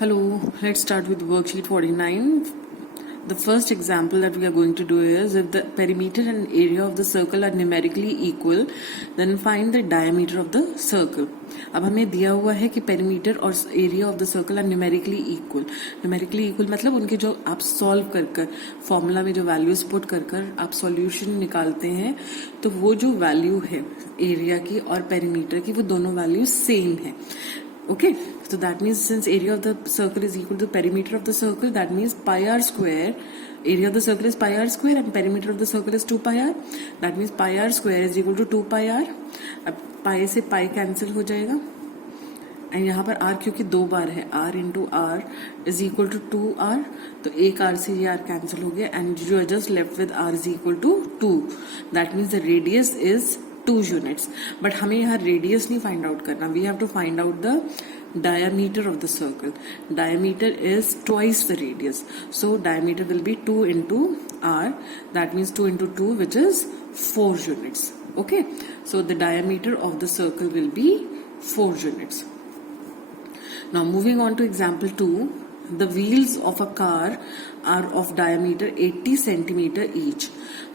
Hello, let's start with worksheet 49. The first example that we are going to do is if the perimeter and area of the circle are numerically equal, then find the diameter of the circle. अब हमें दिया हुआ है कि perimeter और area of the circle are numerically equal. Numerically equal मतलब उनके जो आप solve कर formula में जो values put कर आप solution निकालते हैं तो वो जो value है area की और perimeter की वो दोनों values same है. Okay, so that means since area of the circle is equal to the perimeter of the circle, that means pi r square, area of the circle is pi r square and perimeter of the circle is 2 pi r. That means pi r square is equal to 2 pi r. अब pi से pi cancel हो जाएगा and यहाँ पर r क्योंकि दो बार है r into r is equal to 2r, तो एक r से ये r कैंसिल हो गया and you are just left with r is equal to 2. That means the radius is 2 units. But हमें यहाँ रेडियस नहीं फाइंड आउट करना, we have to find out the diameter of the circle. Diameter is twice the radius, so diameter will be 2 into r, that means 2 into 2 which is 4 units. Okay, so the diameter of the circle will be 4 units. Now moving on to example 2, the wheels of a car are of diameter 80 centimeter each.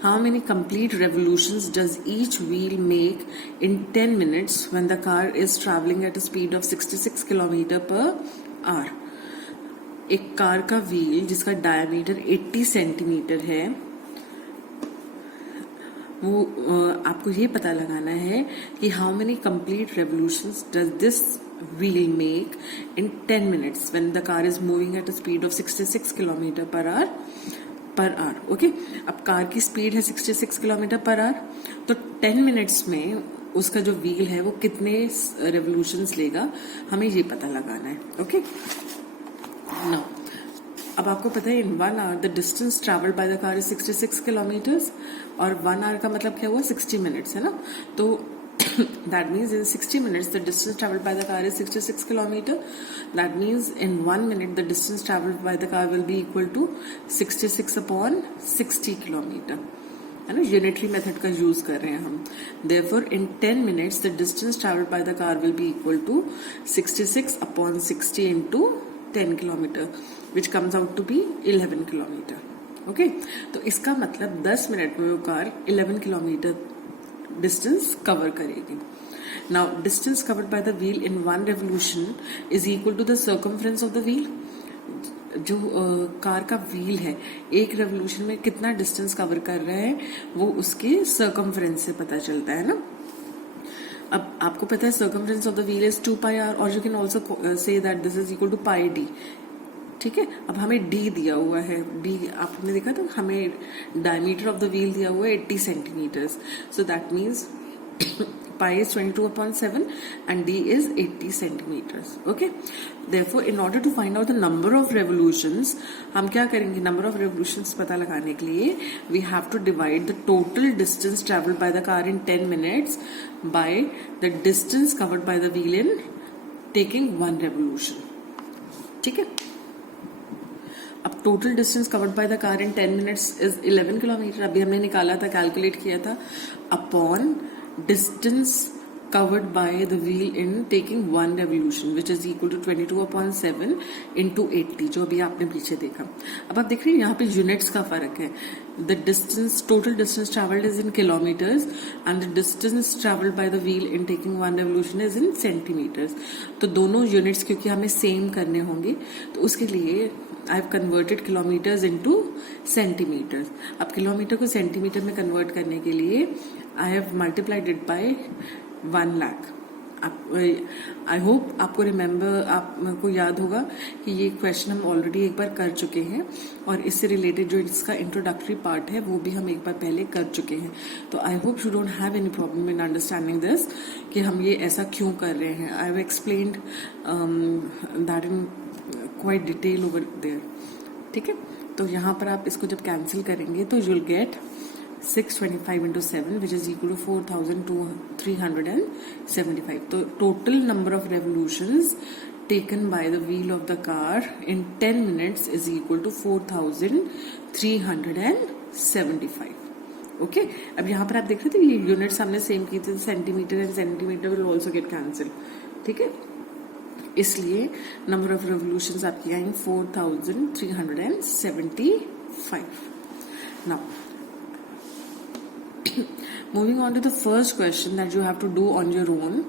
How many complete revolutions does each wheel make in 10 minutes when the car is traveling at a speed of 66 km per hour? एक car का wheel जिसका diameter 80 centimetre है वो आपको ये पता लगाना है कि how many complete revolutions does this wheel make in 10 minutes when the car is moving at a speed of 66 km per hour. Okay, अब कार की स्पीड है 66 km per hour, तो 10 मिनट्स में उसका जो व्हील है वो कितने रेवोल्यूशंस लेगा हमें ये पता लगाना है. ओके, नाउ अब आपको पता है इन 1 hour the distance travelled by the car is 66 kilometres और 1 hour का मतलब क्या हुआ 60 मिनट्स है ना. तो that means in 60 minutes the distance traveled by the car is 66 kilometer. That means in 1 minute the distance traveled by the car will be equal to 66 upon 60 kilometer. है ना, यूनिटरी मेथड का use कर रहे हैं हम. Therefore in 10 minutes the distance traveled by the car will be equal to 66 upon 60 into 10 kilometer which comes out to be 11 kilometer. Okay, तो इसका मतलब 10 मिनट में वो कार 11 किलोमीटर डिस्टेंस कवर करेगी. Now distance covered by the wheel in 1 revolution is equal to the circumference of the wheel. जो car का wheel है एक रेवोल्यूशन में कितना डिस्टेंस कवर कर रहा है वो उसके सर्कमफ्रेंस से पता चलता है ना. अब आपको पता है circumference of the wheel is 2 pi r और you can also say that this is equal to pi D. ठीक है, अब हमें d दिया हुआ है, d आपने देखा तो हमें डायमीटर ऑफ द व्हील दिया हुआ है 80 centimetres, so that means pi is 22/7 and d is 80 centimeters. Okay, therefore in order to find out the number of revolutions हम क्या करेंगे, number of revolutions पता लगाने के लिए we have to divide the total distance traveled by the car in 10 minutes by the distance covered by the wheel in taking 1 revolution. ठीक है, अब total distance covered by the car in 10 minutes is 11 kilometre. अभी हमने निकाला था, calculate किया था, upon distance covered by the wheel in taking 1 revolution which is equal to 22/7 into 80 जो अभी आपने पीछे देखा. अब आप देख रहे हैं यहाँ पे यूनिट्स का फर्क है. The distance, total distance traveled is in kilometers and the distance traveled by the wheel in taking 1 revolution is in centimeters. तो दोनों यूनिट्स क्योंकि हमें सेम करने होंगे तो उसके लिए I have converted kilometres into centimetres. अब किलोमीटर को सेंटीमीटर में कन्वर्ट करने के लिए I have multiplied it by 1 lakh. I hope आपको आपको याद होगा कि ये क्वेश्चन हम ऑलरेडी एक बार कर चुके हैं और इससे रिलेटेड जो इसका इंट्रोडक्टरी पार्ट है वो भी हम एक बार पहले कर चुके हैं. तो I hope you don't have any problem in understanding this कि हम ये ऐसा क्यों कर रहे हैं. I have explained that in quite detail over there. ठीक है, तो यहाँ पर आप इसको जब कैंसिल करेंगे तो you'll get 625 into 7 which is equal to 4,375. तो total number of revolutions taken by the wheel of the car in 10 minutes is equal to 4,375. Okay, अब यहाँ पर आप देख रहे थे ये यूनिट्स हमने सेम की थी, centimetre and centimetre will also get cancel. ठीक है, इसलिए नंबर ऑफ रेवोल्यूशंस आपकी आएंगी 4375. Now moving on to the first question that you have to do on your own.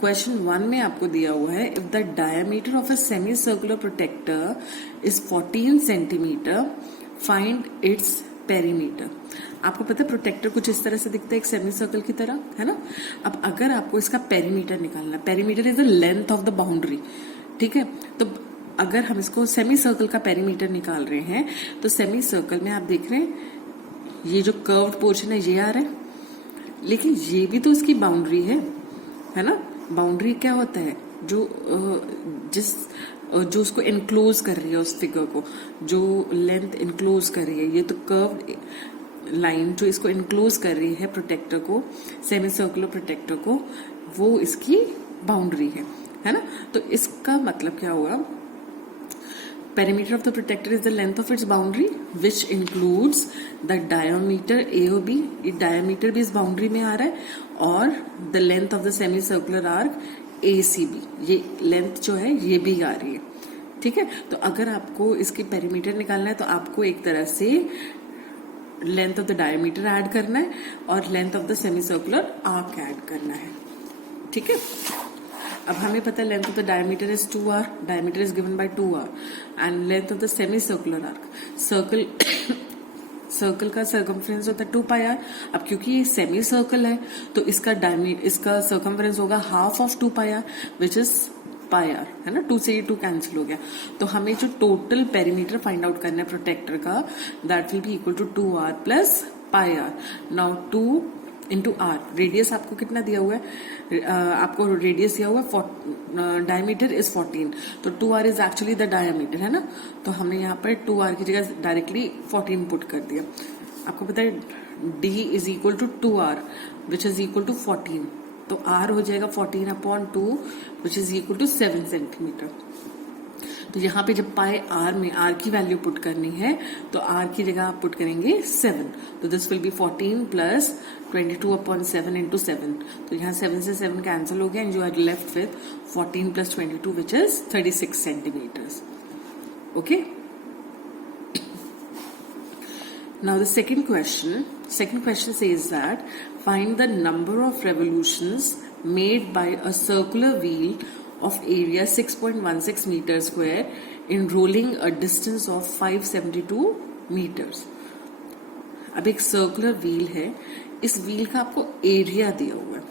Question 1 में आपको दिया हुआ है, if the diameter of a semi circular protractor is 14 centimetre, find its perimeter. आपको पता है प्रोटेक्टर कुछ इस तरह से दिखता है, एक सेमी सर्कल की तरह, है ना. अब अगर आपको इसका पेरीमीटर निकालना, perimeter is the length of the boundary, ठीक है. तो अगर हम इसको सेमी सर्कल का पेरीमीटर निकाल रहे हैं, तो सेमी सर्कल में आप देख रहे हैं ये जो कर्व्ड पोर्शन है ये आ रहा है, लेकिन ये भी तो इसकी बाउंड्री है ना. बाउंड्री क्या होता है, जो उसको इनक्लोज कर रही है, उस फिगर को जो लेंथ इनक्लोज कर रही है, ये तो कर्व्ड लाइन जो इसको इनक्लोज कर रही है प्रोटेक्टर को, सेमी सर्कुलर प्रोटेक्टर को, वो इसकी बाउंड्री है ना. तो इसका मतलब क्या हुआ, perimeter of the protector is the length of its boundary which includes the diameter A और B. ये diameter भी इस boundary में आ रहा है, और the length of the semicircular arc ACB, ये length जो है ये भी आ रही है, ठीक है. तो अगर आपको इसकी perimeter निकालना है तो आपको एक तरह से length of the diameter add करना है और length of the semicircular arc add करना है, ठीक है. अब हमें पता है length of the diameter is 2r, diameter is given by 2r, and length of the semi circular arc, circle का सर्कमफ्रेंस होता है 2πr. अब क्योंकि ये सेमी सर्कल है तो इसका सर्कमफ्रेंस होगा half of 2πr which is πr, है ना. 2 से ये 2 कैंसिल हो गया. तो हमें जो टोटल पेरीमीटर फाइंड आउट करना है प्रोटेक्टर का, that will be equal to 2r plus πr. Now 2 into R, radius आपको कितना दिया हुआ है, आपको रेडियस दिया हुआ है, डायमीटर इज 14, तो 2r is actually the diameter, है ना. तो हमने यहाँ पर 2r की जगह डायरेक्टली 14 पुट कर दिया. आपको पता है d is equal to 2r which is equal to 14, तो r हो जाएगा 14/2 which is equal to 7 centimetre. तो यहाँ पे जब पाई आर में आर की वैल्यू पुट करनी है तो आर की जगह आप पुट करेंगे 7, तो this will be 14 plus 22/7 into 7. तो यहाँ 7 से 7 कैंसिल हो गया and you are left with 14 plus 22 which is 36 centimetres. Okay. Now the second question says that find the number of revolutions made by a circular wheel of area 6.16 meters square in rolling a distance of 572 meters. अब एक circular wheel है, इस wheel का आपको area दिया हुआ है,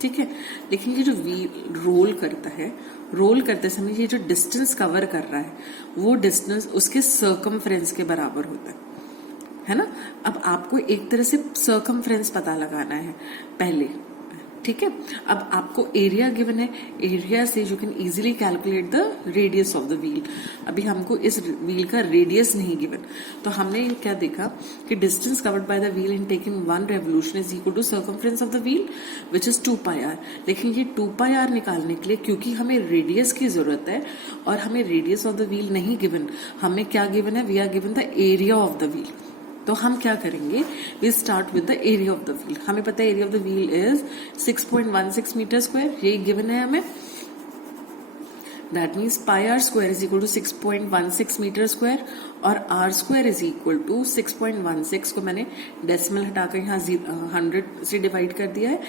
ठीक है. लेकिन ये जो व्हील रोल करता है, रोल करते समय ये जो डिस्टेंस कवर कर रहा है वो डिस्टेंस उसके सर्कमफ्रेंस के बराबर होता है ना. अब आपको एक तरह से सर्कमफ्रेंस पता लगाना है पहले, ठीक है. अब आपको एरिया गिवन है, एरिया से you can easily calculate the radius of the wheel. अभी हमको इस व्हील का रेडियस नहीं गिवन, तो हमने क्या देखा कि distance covered by the wheel in taking 1 revolution is equal to circumference of the wheel which is 2πr. लेकिन ये 2πr निकालने के लिए क्योंकि हमें रेडियस की जरूरत है और हमें रेडियस ऑफ द व्हील नहीं गिवन, हमें क्या गिवन है, we are given the area of the wheel. तो हम क्या करेंगे, we start with the area of the wheel. हमें पता है area of the wheel is 6.16 metre square, ये गिवन है हमें. That means πr square is equal to 6.16 metre square और r square is equal to 6.16 को मैंने डेसिमल हटाकर यहाँ 100 से डिवाइड कर दिया है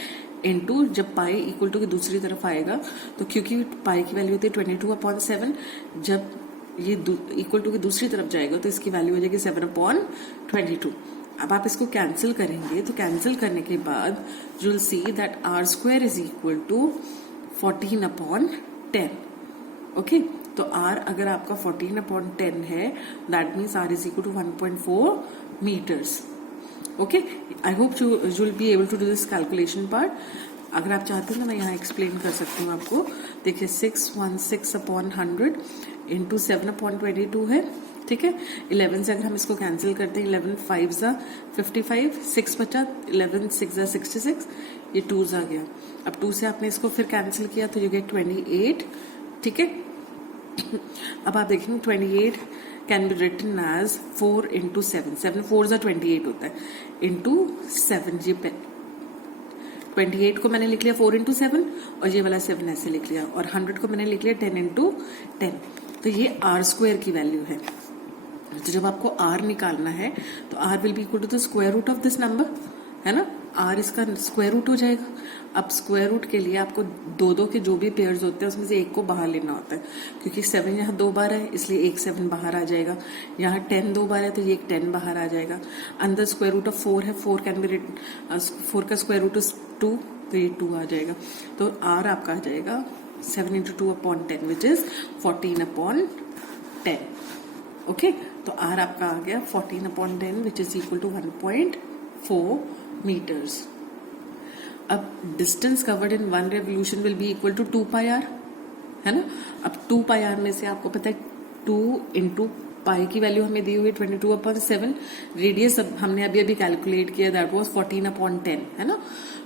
इनटू जब पाई इक्वल टू की दूसरी तरफ आएगा, तो क्योंकि पाई की वैल्यू होती है 22/7, जब ये इक्वल टू की दूसरी तरफ जाएगा तो इसकी वैल्यू हो जाएगी 7/22. अब आप इसको कैंसिल करेंगे, तो कैंसिल करने के बाद you will see that r square is equal to 14/10. Okay. तो r अगर आपका 14/10 है, that means r is equal to 1.4 metres. Okay. I hope you will be able to do this calculation part. अगर आप चाहते हैं तो मैं यहाँ एक्सप्लेन कर सकती हूँ आपको. देखिए 616/100 इंटू 7/22 है, ठीक है. 11 से अगर हम इसको कैंसिल करते हैं, 11 5 जा 55, 6 बचा, 11 6 जा 66, ये 2 आ गया. अब 2 से आपने इसको फिर कैंसिल किया तो यू गेट 28, ठीक है. अब आप देखेंगे 28 can be written as 4 into 7, 7 4 जा 28 होता है, इंटू 7 जी 28 को मैंने लिख लिया 4 इंटू 7 और ये वाला 7 ऐसे लिख लिया, और 100 को मैंने लिख लिया 10 इंटू 10। तो ये आर स्क्वायर की वैल्यू है। तो जब आपको आर निकालना है तो R will be equal to the square root of this number, है ना। आर इसका स्क्वायर रूट हो जाएगा। अब स्क्वायर रूट के लिए आपको दो दो के जो भी पेयर्स होते हैं उसमें से एक को बाहर लेना होता है, क्योंकि 7 यहाँ 2 बार है इसलिए एक 7 बाहर आ जाएगा। यहाँ 10 2 बार है तो ये एक 10 बाहर आ जाएगा। अंदर स्क्वायर रूट ऑफ 4 है, 4 कैन बी रिटन, 4 का स्क्वायर रूट इज 2, तो ये 2 आ जाएगा। तो आर आपका आ जाएगा 7 into 2 upon 10 which is 14 upon 10। Okay, तो आर आपका आ गया 14 upon 10 which is equal to 1.4 metres. अब distance covered in 1 revolution will be equal to 2 pi r, है ना। अब 2 पाई आर में से आपको पता है 2 इंटू पाई की वैल्यू हमें दी हुई है 22/7। रेडियस अब हमने अभी कैलकुलेट किया, दैट वाज 14 अपॉन 10, है ना।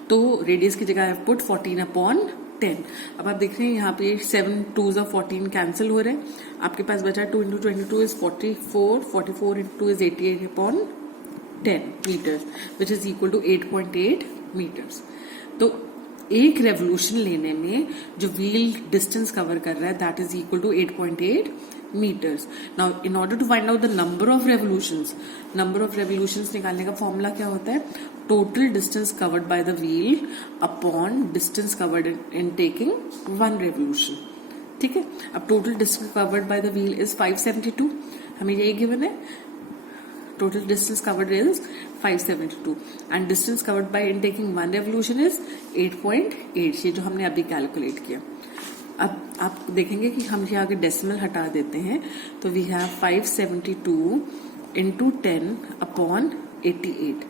तो रेडियस की जगह आई पुट 14 अपॉन 10। अब आप देख रहे हैं यहाँ पे 7 2s of 14 कैंसिल हो रहे हैं। आपके पास बचा 2 into 22 is 44, 44 into 2 is 88 upon 10 metres which is equal to 8.8 metres. तो एक रेवोल्यूशन लेने में जो व्हील डिस्टेंस कवर कर रहा है that is equal to 8.8 meters. Now, in order to find out the number of revolutions निकालने का फॉर्मूला क्या होता है? Total distance covered by the wheel upon distance covered in taking one revolution. ठीक है, अब total distance covered by the wheel is 572. हमें यही गिवन है, total distance covered is 572 and distance covered by in taking one revolution is 8.8. ये जो हमने अभी कैलकुलेट किया। अब आप देखेंगे कि हम यहाँ आगे डेसिमल हटा देते हैं तो वी हैव 572 इंटू 10 अपॉन 88।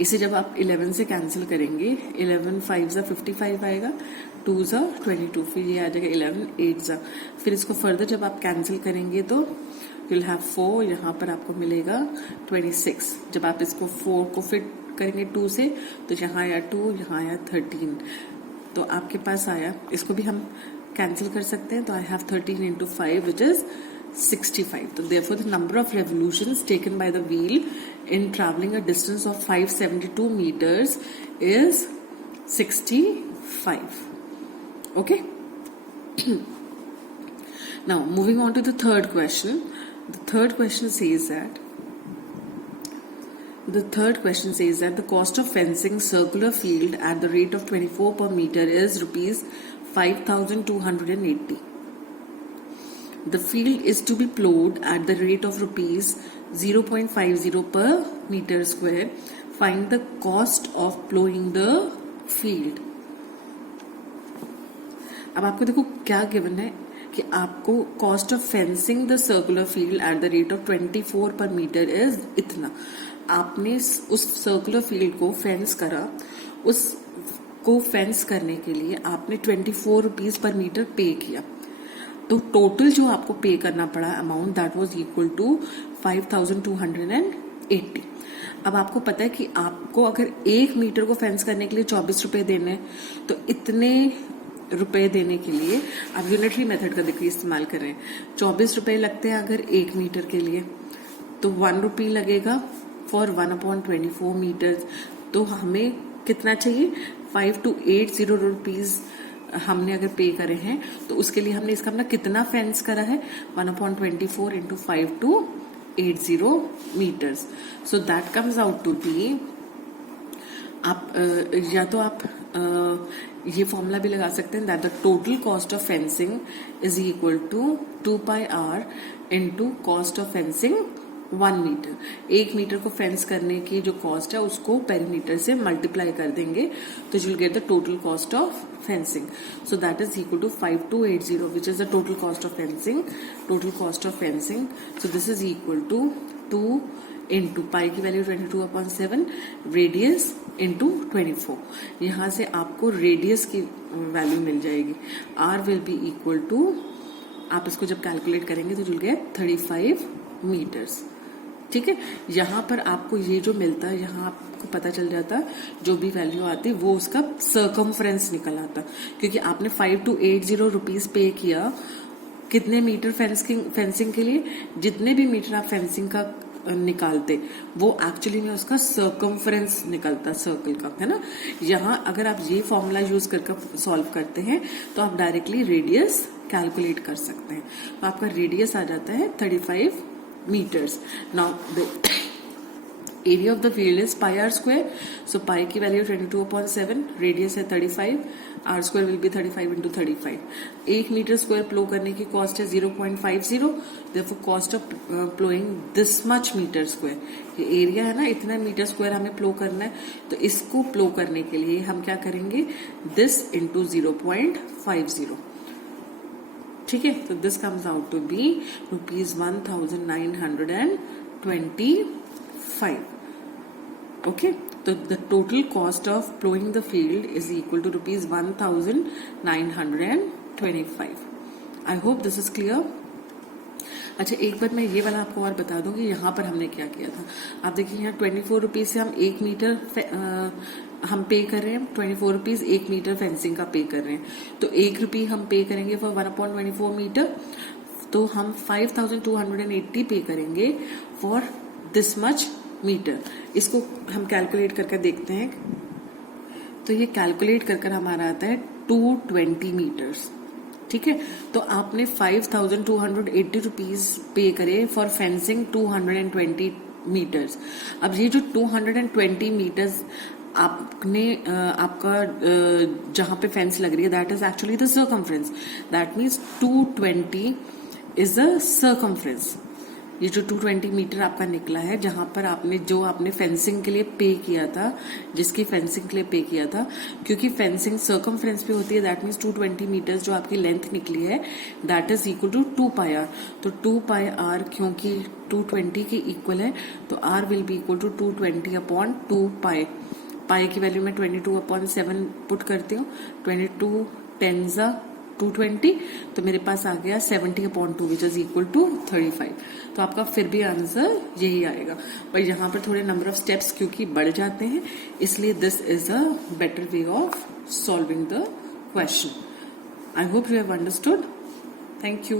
इसे जब आप 11 से कैंसिल करेंगे, 11 5 जा 55 आएगा, 2 जा 22, फिर ये आ जाएगा 11 8 जा। फिर इसको फर्दर जब आप कैंसिल करेंगे तो विल हैव 4, यहाँ पर आपको मिलेगा 26। जब आप इसको 4 को फिट करेंगे 2 से तो यहाँ आया 2, यहाँ आया 13, तो आपके पास आया, इसको भी हम कैंसिल कर सकते हैं, तो I have 13 into 5 which is 65. तो therefore the number of revolutions taken by the wheel in traveling a distance of 572 meters is 65. Okay. Now moving on to the third question. The third question says that the cost of fencing circular field at the rate of 24 per meter is rupees 5,280. The field is to be plowed at the rate of rupees 0.50 per meter square. Find the cost of plowing the field. अब आपको देखो क्या given है कि आपको cost of fencing the circular field at the rate of 24 पर metre is इतना। आपने उस सर्कुलर फील्ड को फेंस करा, उसको फेंस करने के लिए आपने 24 रुपीज पर मीटर पे किया, तो टोटल जो आपको पे करना पड़ा amount that was equal to 5,280। अब आपको पता है कि आपको अगर 1 मीटर को फेंस करने के लिए 24 रुपए देने हैं, तो इतने रुपए देने के लिए आप यूनिटरी मेथड का देखिए इस्तेमाल कर रहे हैं। 24 रुपए लगते हैं अगर 1 मीटर के लिए, तो 1 रुपी लगेगा फॉर 1/24 मीटर। तो हमें कितना चाहिए? 5,280 रुपीज हमने अगर पे करे हैं, तो उसके लिए हमने इसका अपना कितना फेंस करा है? 1/24 into 5,280 metres. So that comes out to be, आप या तो आप ये फॉर्मूला भी लगा सकते हैं that the total cost of fencing is equal to 2 pi R into cost of fencing 1 metre. 1 metre को फेंस करने की जो कॉस्ट है उसको पेरीमीटर से मल्टीप्लाई कर देंगे तो you will get the total cost of fencing. So that is equal to 5,280 which is the total cost of fencing. Total cost of fencing, so this is equal to 2 into pi की value 22/7 radius into 24। यहां से आपको radius की value मिल जाएगी। R will be equal to, आप इसको जब कैलकुलेट करेंगे तो जुल गया 35 मीटर्स। ठीक है, यहाँ पर आपको ये जो मिलता है, यहाँ आपको पता चल जाता जो भी वैल्यू आती वो उसका सर्कमफ्रेंस निकल आता, क्योंकि आपने 5,280 रुपीज पे किया कितने मीटर फेंसिंग के लिए? जितने भी मीटर आप फेंसिंग का निकालते, वो एक्चुअली में उसका सर्कमफ्रेंस निकलता सर्कल का, है ना। यहाँ अगर आप ये फॉर्मूला यूज करके सॉल्व करते हैं तो आप डायरेक्टली रेडियस कैलकुलेट कर सकते हैं। तो आपका रेडियस आ जाता है 35 meters. Now the area of the field is pi r square. So pi की वैल्यू 22/7, रेडियस है 35, r square will be 35 into 35. 1 metre square plough करने की कॉस्ट है 0.50. therefore cost of ploughing this much metre square, ये area है ना, इतना metre square हमें प्लो करना है, तो इसको प्लो करने के लिए हम क्या करेंगे, दिस इंटू 0.50. ठीक है, तो this comes out to be ₹1925. Okay, तो the total cost of ploughing the field is equal to ₹1925. I hope this is clear. अच्छा, एक बार मैं ये वाला आपको और बता दूं कि यहाँ पर हमने क्या किया था. आप देखिए यहाँ 24 रुपीज से हम 1 मीटर हम पे कर रहे हैं, 24 रुपीज 1 मीटर फेंसिंग का पे कर रहे हैं. तो 1 रुपी हम पे करेंगे फॉर 1/24 मीटर, तो हम 5280 पे करेंगे फॉर दिस मच मीटर. इसको हम कैलकुलेट करके देखते हैं. तो ये कैलकुलेट कर हमारा आता है 220 मीटर्स. ठीक है, तो आपने 5280 रुपीज पे करे फॉर फेंसिंग 220 मीटर्स. अब ये जो 220 मीटर्स आपने आपका जहां पे फेंस लग रही है, that is actually the circumference. That means 220 is the circumference. ये जो 220 मीटर आपका निकला है, जहां पर आपने फेंसिंग के लिए पे किया था, जिसकी फेंसिंग के लिए पे किया था, क्योंकि फेंसिंग सर्कमफ्रेंस पे होती है, दैट मीन्स 220 मीटर्स जो आपकी लेंथ निकली है, that is equal to 2 pi R. तो 2 पाई आर क्योंकि 220 के इक्वल है, तो R will be equal to 220/2 pi. Pi की वैल्यू मैं 22/7 पुट करती हूँ. 22 10 220, तो मेरे पास आ गया 70/2 विच इज इक्वल टू 35. तो आपका फिर भी आंसर यही आएगा, पर यहाँ पर थोड़े नंबर ऑफ स्टेप्स क्योंकि बढ़ जाते हैं, इसलिए this is a better way of solving the question. I hope you have understood. Thank you.